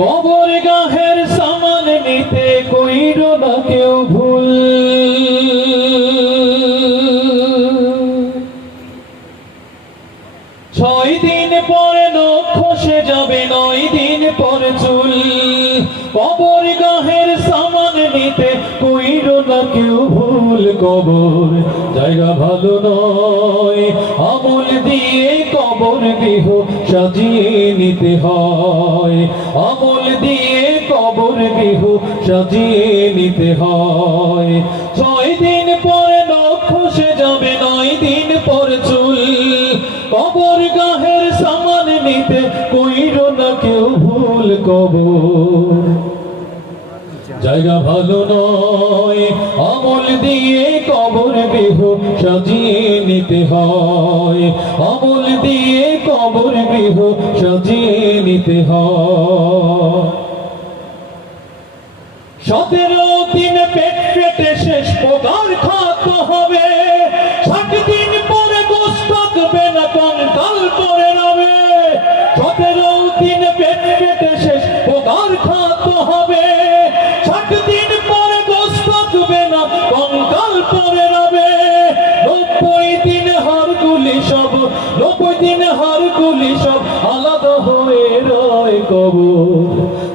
কবর গাহের সামান নিতে কইর না কেউ ভুল। ছয় দিন পরে নখ খসে যাবে, নয় দিন পরে চুল। কবর গাহের সামান নিতে কইর না কেউ ভুল। কবর জায়গা ভালো নয়। কবর গৃহ সাজিয়ে নিতে হয়। আমল দিয়ে কবর গৃহ সাজিয়ে নিতে হয়। ছয় দিন পরে নখ খসে যাবে, নয় দিন পরে চুল। কবর গাহের সামান নিতে কইর না কেউ ভুল কবর জায়গা ভালো নয়, আমল দিয়ে কবর দেহ সাজিয়ে নিতে হয়। আমল দিয়ে কবর দেহ সাজিয়ে নিতে সতেরো দিন পেট পেটে শেষ প্রকার খাত হবে। নব্বই সব আলাদা হয়ে রয়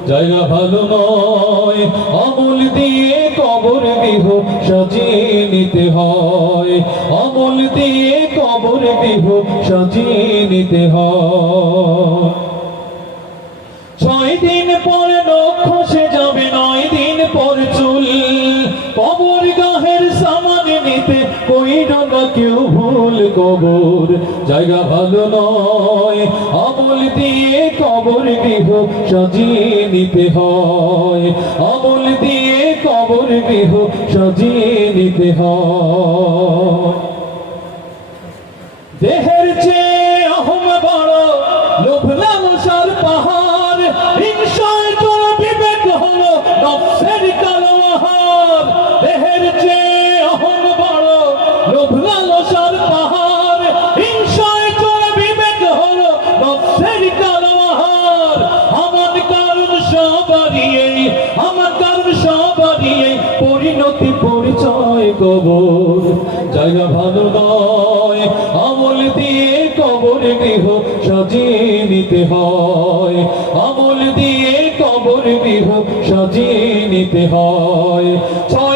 জায়গা ভালো নয়, আমল দিয়ে কবর গৃহ সাজিয়ে নিতে হয়। আমল দিয়ে কবর গৃহ সাজিয়ে নিতে হয়। ছয় দিন খসে যাবে, নয় দিন পর চুল। কবর গাহের সামান নিতে কইর না কেউ ভুল কবর। জায়গা ভালো নয়, আমল দিয়ে কবর গৃহ সাজিয়ে নিতে হয়। আমল দিয়ে কবর গৃহ সাজিয়ে নিতে হয়। দেহের চেয়ে সবারই আমার কারণ পরিণতি পরিচয় কবর। জায়গা ভালো নয়, আমল দিয়ে কবর গৃহ সাজিয়ে নিতে হয়। আমল দিয়ে কবর গৃহ সাজিয়ে নিতে হয়। ছয়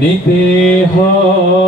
নিতে হয়।